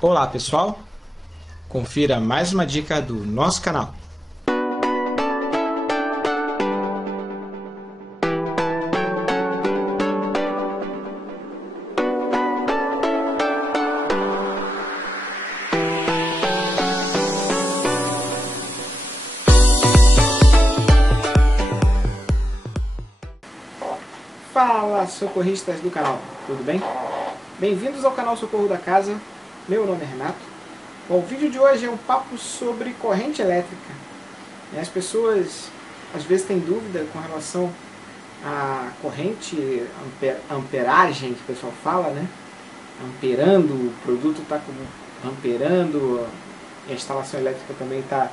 Olá pessoal, confira mais uma dica do nosso canal. Fala socorristas do canal, tudo bem? Bem-vindos ao canal Socorro da Casa, meu nome é Renato. Bom, o vídeo de hoje é um papo sobre corrente elétrica. As pessoas às vezes têm dúvida com relação à corrente, amperagem que o pessoal fala, né? Amperando, o produto está amperando, a instalação elétrica também está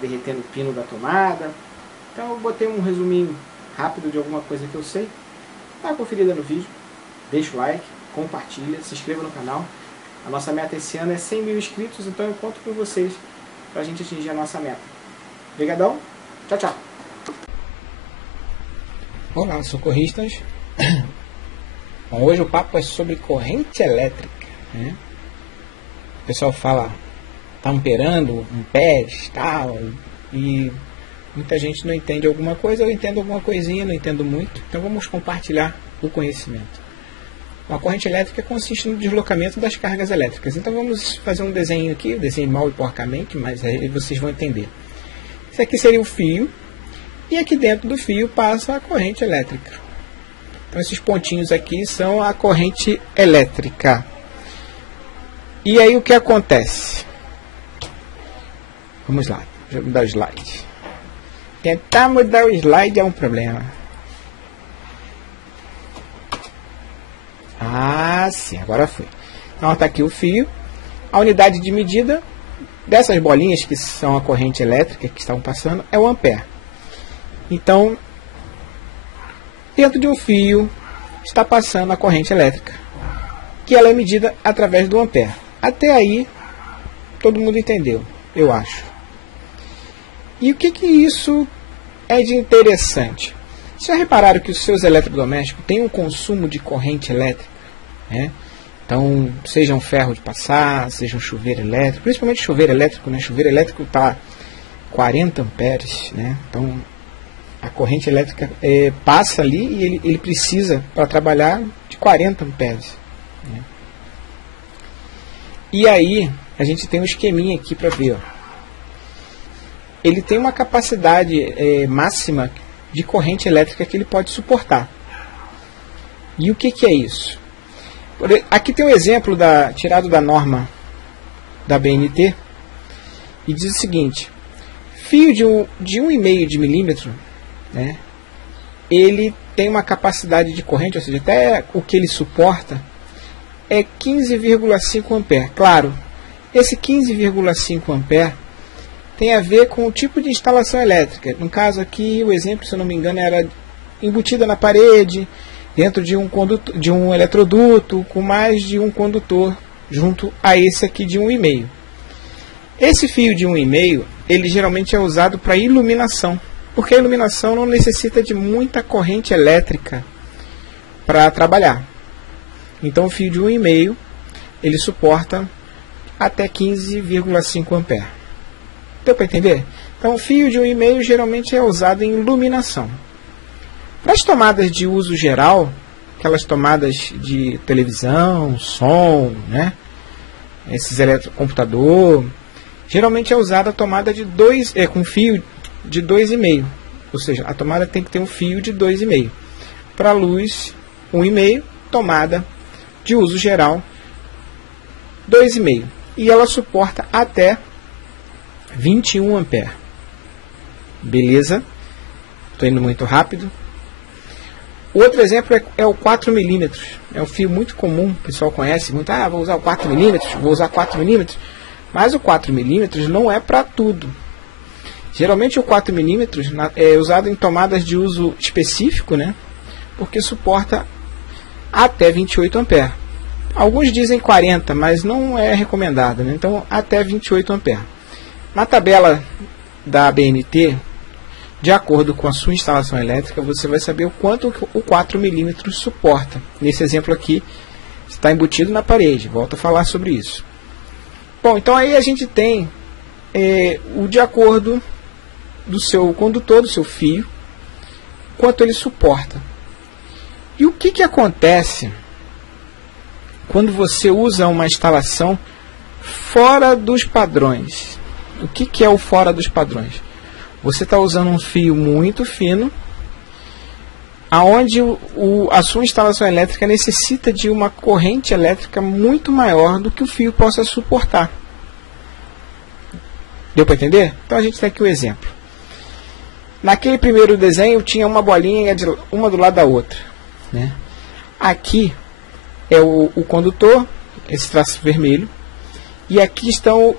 derretendo o pino da tomada. Então eu botei um resuminho rápido de alguma coisa que eu sei. Dá uma conferida no vídeo, deixa o like, compartilha, se inscreva no canal. A nossa meta esse ano é 100 mil inscritos, então eu conto com vocês para a gente atingir a nossa meta. Obrigadão, tchau, tchau. Olá, socorristas. Bom, hoje o papo é sobre corrente elétrica, né? O pessoal fala, tá amperando, amperes, tal, e muita gente não entende alguma coisa. Eu entendo alguma coisinha, não entendo muito, então vamos compartilhar o conhecimento. Uma corrente elétrica consiste no deslocamento das cargas elétricas. Então vamos fazer um desenho aqui, eu desenhei mal e porcamente, mas aí vocês vão entender. Esse aqui seria o fio, e aqui dentro do fio passa a corrente elétrica. Então esses pontinhos aqui são a corrente elétrica. E aí o que acontece? Vamos lá, deixa eu mudar o slide. Tentar mudar o slide é um problema. Ah, sim, agora foi. Então está aqui o fio. A unidade de medida dessas bolinhas que são a corrente elétrica que estão passando é o ampere. Então, dentro de um fio está passando a corrente elétrica, que ela é medida através do ampere. Até aí, todo mundo entendeu, eu acho. E o que isso é de interessante? Vocês já repararam que os seus eletrodomésticos têm um consumo de corrente elétrica, né? Então, seja um ferro de passar, seja um chuveiro elétrico, principalmente chuveiro elétrico, né? Chuveiro elétrico está 40 amperes, né? Então, a corrente elétrica passa ali e ele precisa, para trabalhar, de 40 amperes, né? E aí, a gente tem um esqueminha aqui para ver, ó. Ele tem uma capacidade máxima de corrente elétrica que ele pode suportar. E o que é isso? Aqui tem um exemplo tirado da norma da BNT, e diz o seguinte: fio de 1,5 de milímetro, né, ele tem uma capacidade de corrente, ou seja, até o que ele suporta é 15,5 ampere. Claro, esse 15,5 ampere tem a ver com o tipo de instalação elétrica. No caso aqui, o exemplo, se eu não me engano, era embutida na parede, dentro de um eletroduto, com mais de um condutor, junto a esse aqui de 1,5. Esse fio de 1,5, ele geralmente é usado para iluminação, porque a iluminação não necessita de muita corrente elétrica para trabalhar. Então o fio de 1,5, ele suporta até 15,5 ampere. Deu para entender? Então o fio de 1,5 geralmente é usado em iluminação. Para as tomadas de uso geral, aquelas tomadas de televisão, som, né? Esses eletrocomputador, geralmente é usada a tomada de com fio de 2,5. Ou seja, a tomada tem que ter um fio de 2,5. Para luz, 1,5, tomada de uso geral, 2,5. E ela suporta até 21 ampere. Beleza? Estou indo muito rápido. Outro exemplo é o 4 milímetros. É um fio muito comum, o pessoal conhece muito. Ah, vou usar o 4 milímetros, vou usar 4 milímetros. Mas o 4 milímetros não é para tudo. Geralmente o 4 milímetros é usado em tomadas de uso específico, né? Porque suporta até 28 ampere. Alguns dizem 40, mas não é recomendado, né? Então até 28 ampere. Na tabela da BNT, de acordo com a sua instalação elétrica, você vai saber o quanto o 4 milímetros suporta. Nesse exemplo aqui, está embutido na parede. Volto a falar sobre isso. Bom, então aí a gente tem o de acordo do seu condutor, do seu fio, quanto ele suporta. E o que acontece quando você usa uma instalação fora dos padrões? O que é o fora dos padrões? Você está usando um fio muito fino, aonde a sua instalação elétrica necessita de uma corrente elétrica muito maior do que o fio possa suportar. Deu para entender? Então a gente tem aqui o exemplo. Naquele primeiro desenho tinha uma bolinha uma do lado da outra, né? Aqui é o condutor, esse traço vermelho, e aqui estão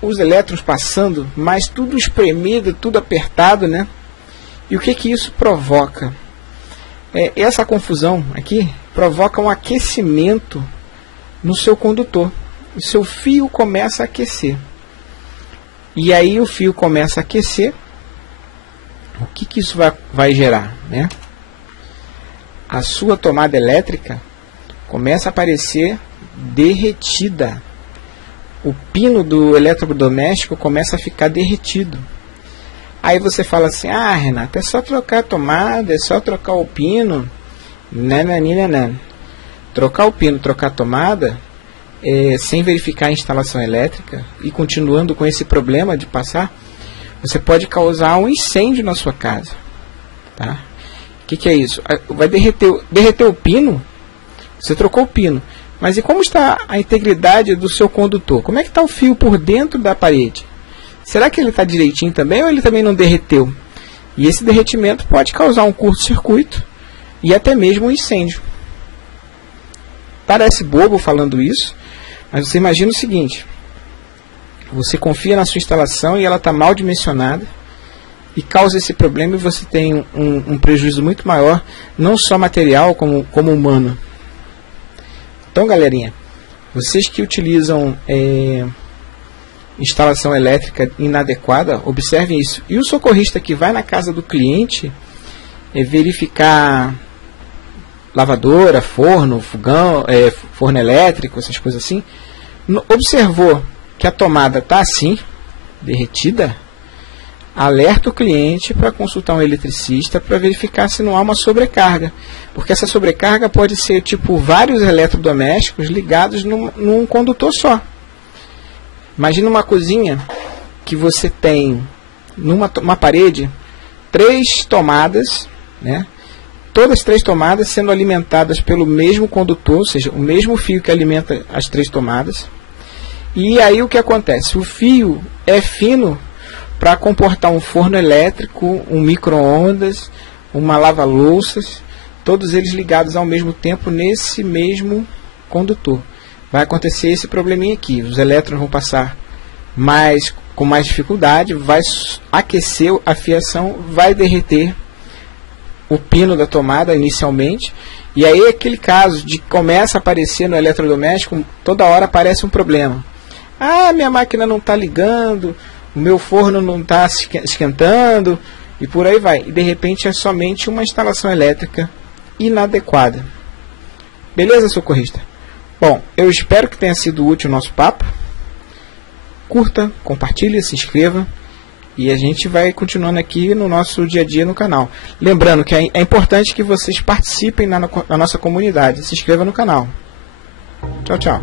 os elétrons passando, mas tudo espremido, tudo apertado, né? E o que isso provoca? Essa confusão aqui provoca um aquecimento no seu condutor. O seu fio começa a aquecer. E aí o fio começa a aquecer. O que isso vai gerar, né? A sua tomada elétrica começa a aparecer derretida. O pino do eletrodoméstico começa a ficar derretido. Aí você fala assim: ah, Renato, é só trocar a tomada, é só trocar o pino. Não. Trocar o pino, trocar a tomada, sem verificar a instalação elétrica e continuando com esse problema de passar, você pode causar um incêndio na sua casa. Tá? O que é isso? Vai derreter o pino. Você trocou o pino. Mas e como está a integridade do seu condutor? Como é que está o fio por dentro da parede? Será que ele está direitinho também ou ele também não derreteu? E esse derretimento pode causar um curto-circuito e até mesmo um incêndio. Parece bobo falando isso, mas você imagina o seguinte: você confia na sua instalação e ela está mal dimensionada e causa esse problema, e você tem um prejuízo muito maior, não só material como humano. Então, galerinha, vocês que utilizam instalação elétrica inadequada, observem isso. E o socorrista que vai na casa do cliente verificar lavadora, forno, fogão, forno elétrico, essas coisas assim, observou que a tomada está assim, derretida, alerta o cliente para consultar um eletricista para verificar se não há uma sobrecarga. Porque essa sobrecarga pode ser tipo vários eletrodomésticos ligados num condutor só. Imagina uma cozinha que você tem numa parede 3 tomadas, né? Todas as 3 tomadas sendo alimentadas pelo mesmo condutor, ou seja, o mesmo fio que alimenta as 3 tomadas. E aí o que acontece? O fio é fino para comportar um forno elétrico, um micro-ondas, uma lava-louças, todos eles ligados ao mesmo tempo nesse mesmo condutor. Vai acontecer esse probleminha aqui: os elétrons vão passar com mais dificuldade, vai aquecer a fiação, vai derreter o pino da tomada inicialmente, e aí aquele caso de que começa a aparecer no eletrodoméstico, toda hora aparece um problema. Ah, minha máquina não está ligando, o meu forno não está esquentando, e por aí vai. E de repente é somente uma instalação elétrica inadequada. Beleza, socorrista? Bom, eu espero que tenha sido útil o nosso papo. Curta, compartilhe, se inscreva, e a gente vai continuando aqui no nosso dia a dia no canal. Lembrando que é importante que vocês participem na nossa comunidade. Se inscreva no canal. Tchau, tchau.